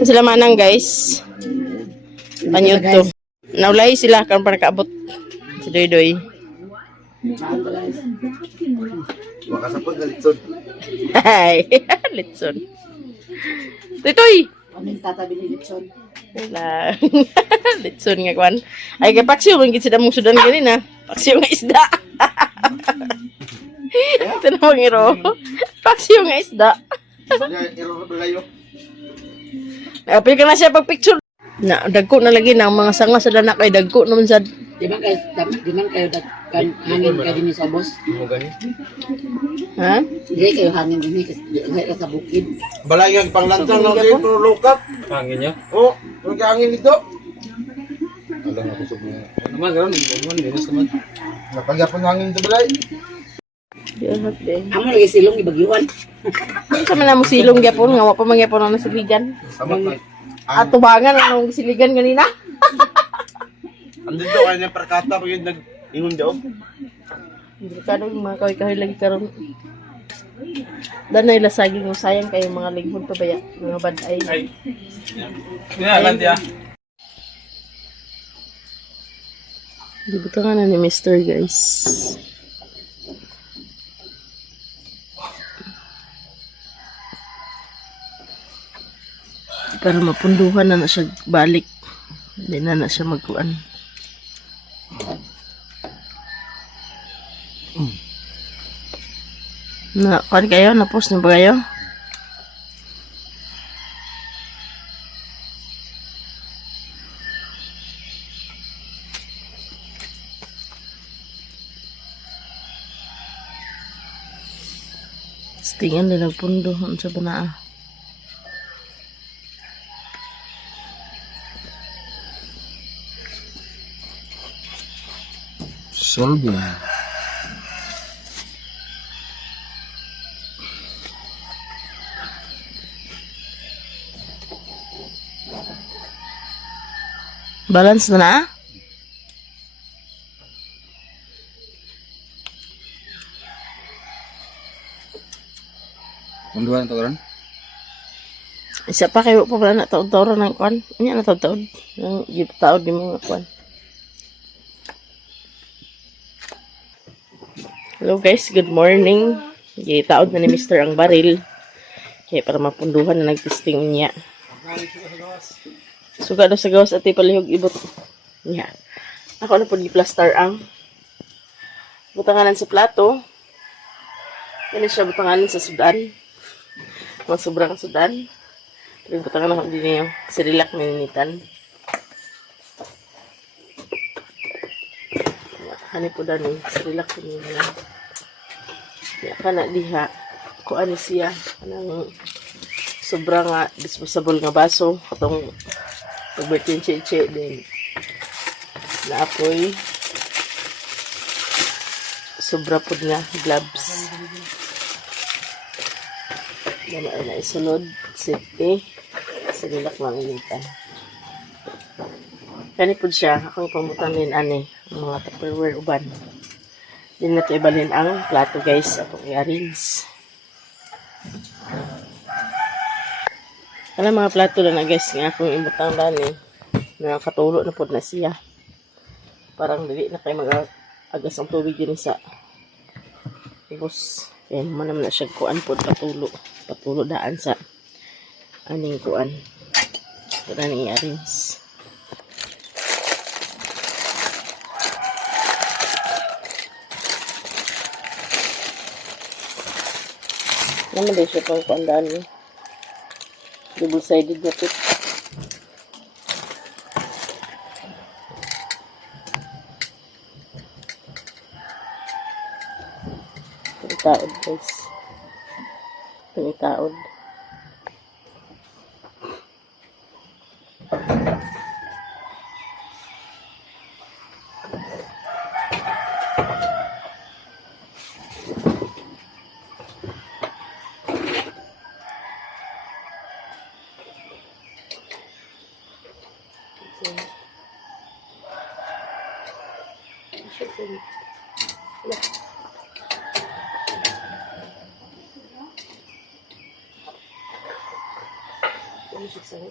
Sila manang guys. Panyod to. Naulay sila karon para kaabot. Si Doy. Makasapot na litson. Ay, litson. Toy. Anong tatabi ni Lechon? Wala. Litson nga kwan. Ay kay paksiw man gid sila mong sudan ganina. Paksiw nga isda. Ito na mga iro. Paksiw nga isda. Iro balayo. Apil ka na siya pag picture. Na dagko na lagi ng mga sanga sa dana kay dagko naman sa Di man kayo hangin ka din sa boss? ha? Hindi kayo hangin din kasi di ka sa bukid. Balay ang panglansang ng dito lokat. Hangin niya? Oh, magkahangin dito. Alam ako sa mga. Ano naman, gano'n. Ano dinis naman. Napagapang hangin sa balay. Diyan din. Amo lagi silong ibagyuan. Sa man mo silong gyapon nga wa pa mangyapon ang siligan. Samot na. Atubangan ang siligan ganina. Andito kaya niya perkata pag yung nag-ingon daw. Hindi ka nung mga kaway lagi karon. Dan na ilasaging mo sayang kayo mga lighod pa baya mga bad ay. Ay. Yan, ya. Dibutangan na ni Mr. guys. Para mapunduhan na siya balik. Hindi na siya magkuan. Na, kuan kayo? Na-post niyo ba kayo? Tingnan din nagpundo sa banaa. Solve na. Balance na na? Munduhan ito karon? Isa pa kayo pa pala na taon-taon ng kwan. Ano na taon-taon? Yung taon di mga kwan. Hello guys, good morning. Taod na ni Mr. ang baril. Kaya para mapunduhan na nagtesting niya. Suga daw sa gawas at palihog ibot. Yan. Ako na po di-plaster ang butanganan sa plato. Yan siya butanganan sa sudan. Mga sobrang sudan. Pero butanganan ako din niyo. Sirilak mininitan. Hani po dani. Sirilak mininitan. Ya kana diha. Kuan siya. Kanang sobra nga disposable nga baso. Katong pag-birthday cheche din. Naapoy sobra po nga gloves. Yan na isunod. Safety. Sirilak mamilitan. Kani po siya. Akong pamutan din ani. Mga tupperware uban. Din na ito ibalhin ang plato guys. Atong i-arrange. Alam mga plato lang na guys. Nga akong ibutang dani. Nakatulo na po na siya. Parang dili na kayo mag-agas ang tubig din sa ibos. Kaya naman na siya kuan po patulo. Patulo daan sa aning kuan. Ito na ning i-arrange. Naman din siya pang kuandaan niya. Double-sided na ito. Taod guys. Taod. Ano siya sa'yo?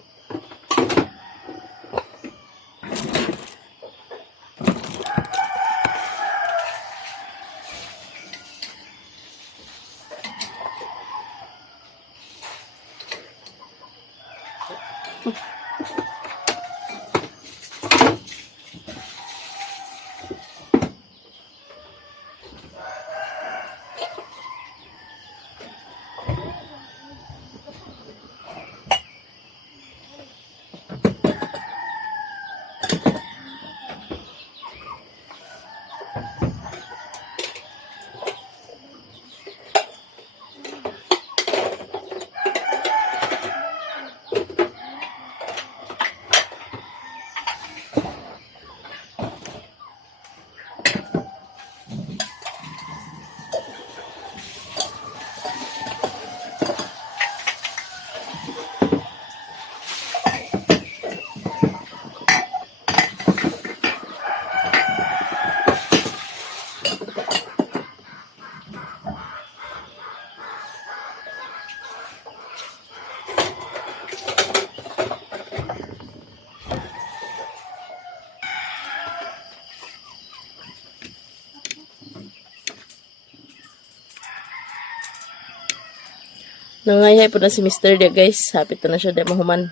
Nangayay po na si Mr. Dia, guys. Hapit na siya, di mahuman.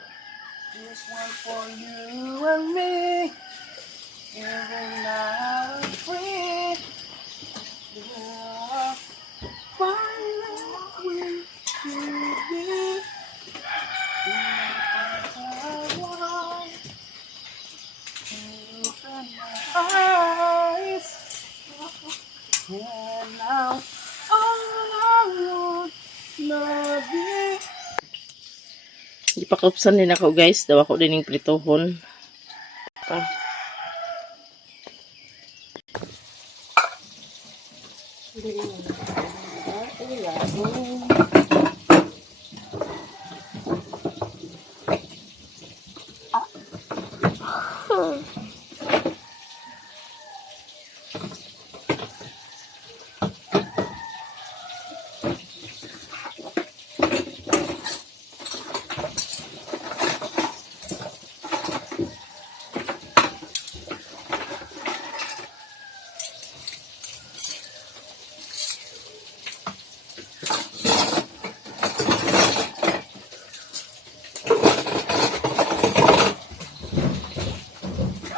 Ipakupsan din ako, guys. Daw ako din yung pritohon.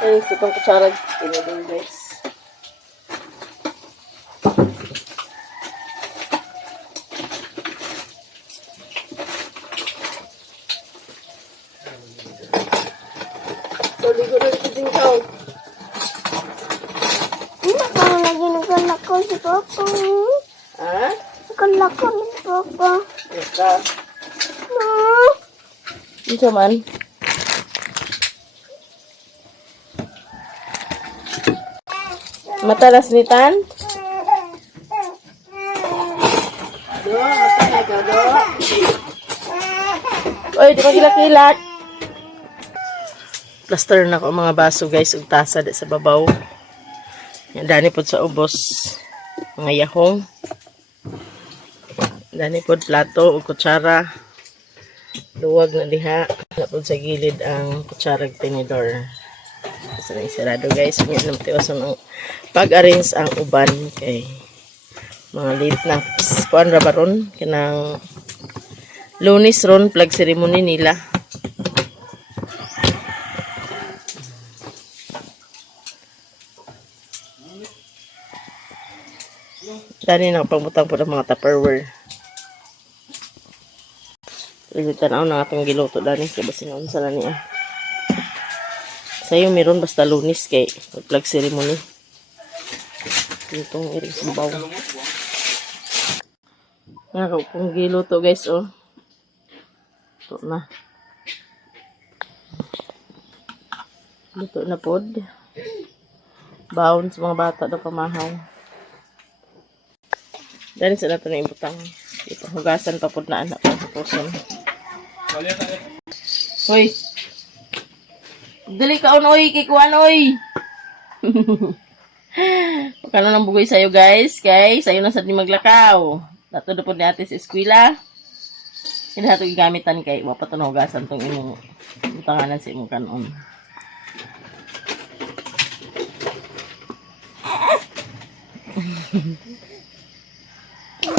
Ay, itong kutsara. Pinagin, guys. Ligo na ito din ka. Nakalak ko si Papa. Ha? Nakalak ko ni Papa. Ika. No. Ito man. Matalas ni Tan? Oy, di ba kilak-kilak? Plaster na ko ang mga baso, guys, ug tasa di sa babaw. Yan, dani pod sa ubos. Mga yahong. Dani pod plato ug kutsara. Luwag na diha. Napod sa gilid ang kutsarag tinidor. Sa sarado, guys. Ngayon naman tiwasan ang pag-arrange ang uban kay mga late na kuan ra baron kanang Lunes ron flag ceremony nila. Dani na pangbutang po ng mga Tupperware. Ilitan ako na atong giluto dani kay basin on sa niya. Sayo meron basta Lunes kay flag ceremony. Itong iring sa babaw. Nga kung giluto, guys, oh. Ito na. Luto na pod. Baon sa mga bata na pamahaw. Dahil sa nato na ibutang. Hugasan pa pod na anak ko sa puson. Hoy! Dali ka on, oy! Kikuan, oy! Pagkano nang bugoy sa'yo, guys? Kay, sa'yo na sa di maglakaw. Natudo po ni ate sa eskwela. Hindi na ito gigamitan kay wapatunogasan tong imong butanganan sa imong kanon.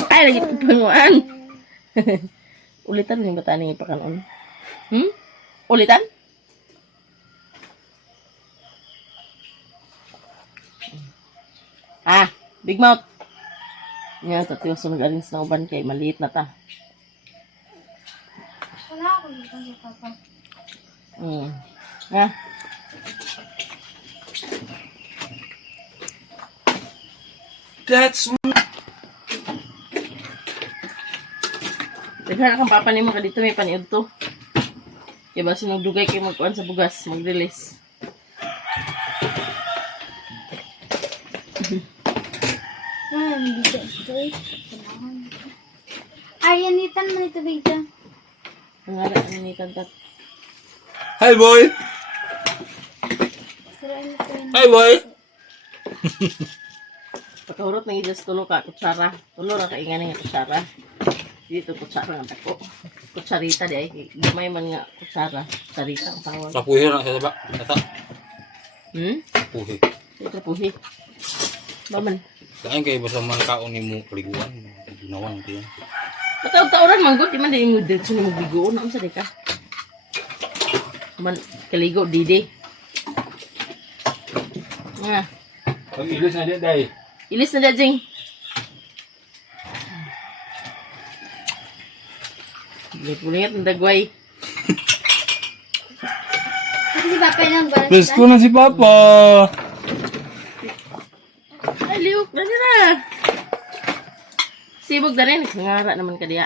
Ay, lagi panguan. Ulitan mo yung bata ng ipakanon. Ulitan? Big mouth. Nga, tatiyo sunod alin sa uban kay maliit na ta. Wala ako dito si Papa. Nga. That's Daghan akong papa ni mo ka dito may paniud to. Kaya ba sinugdugay kayo magkuhan sa bugas, mag-release. Dito. Ay, anitan mo ito, Bigda. Ang nga na ni Tantat. Hi boy! Hi boy! Pagkahurot ng idas tulo ka, kutsara. Tulo ra kaingan nga kutsara. Dito kutsara nga tako. Kutsarita di ay. Gamay man nga kutsara. Kutsarita ang tawag. Kapuhi na sa baba. Nata. Kapuhi. Ito puhi. Baman. Kain kayo basta man kaon ni mo kaliguan. Ginawan ito yan. Matawag-tawaran man gud. Di man din mo dito na magbigo. Naam sa di ka. Man kaligo didi. Nga. Pag ilis na din dahi. Ilis na dajing. Bulit-bulit ng dagway. Kasi si Papa lang ba? Presko na si Papa! Ay, liuk na nila. Sibog na rin. Ngara naman ka diya.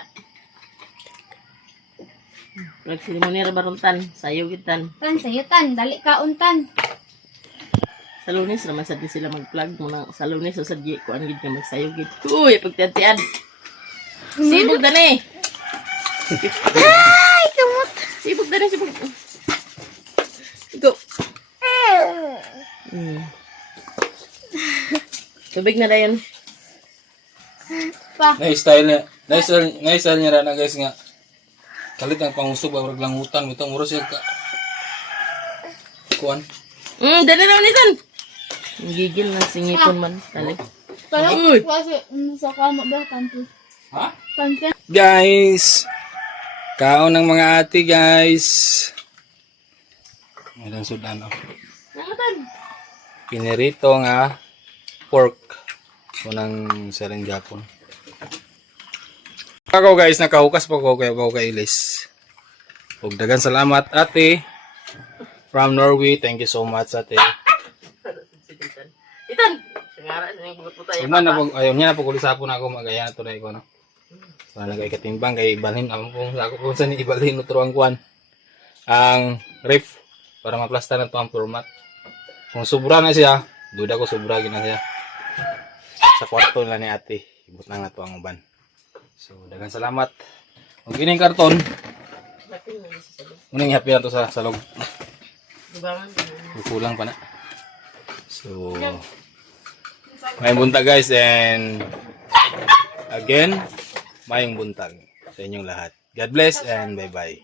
Nagsilimoni ra baruntan. Sayo gitan. Tan, sayutan. Dali ka, untan. Sa Lunes naman sa di sila mag-plug muna. Sa Lunes o sa di ko ang gid ka magsayo gid. Uy, pagtian-tian. Sibog na ni. Ay, kamot. Sibog na ni, sibog. Go. Tubig na dayon. Pa. Na-style niya ra na guys nga. Kalit ang pangusog ba lang utan mo muro siya ka. Kuan. Dali naman itan. Gigil na singipon man. Dali. Kaya, Uy. kasi, sa kamo ba, kanto? Ha? Kanto. Guys, kaon ng mga ate guys. Meron sudan oh. Nangatan. Pinirito nga pork. Unang saring Japon. Ako guys, nakahukas po ko kay Ilis. Ug dagan salamat ate. From Norway, thank you so much ate. Itan. Sangara na yung bugot mo tayo. Suman na po, ayaw niya na po kulisapon ako magaya na to na ko no. So nagay katimbang kay ibalhin amo po ako kung saan ibalhin utro ang kuan. Ang ref para maplastar na to ang format. Kung sobra na siya, duda ko sobra gina siya. Sa kwarto na ni ate, ibut na nga to ang uban. So dagan salamat. Kung kining karton, muning happy na to sa salog. Dubangan. Kulang pa na. So mayong buntag guys and again, mayong buntag sa inyong lahat. God bless and bye-bye.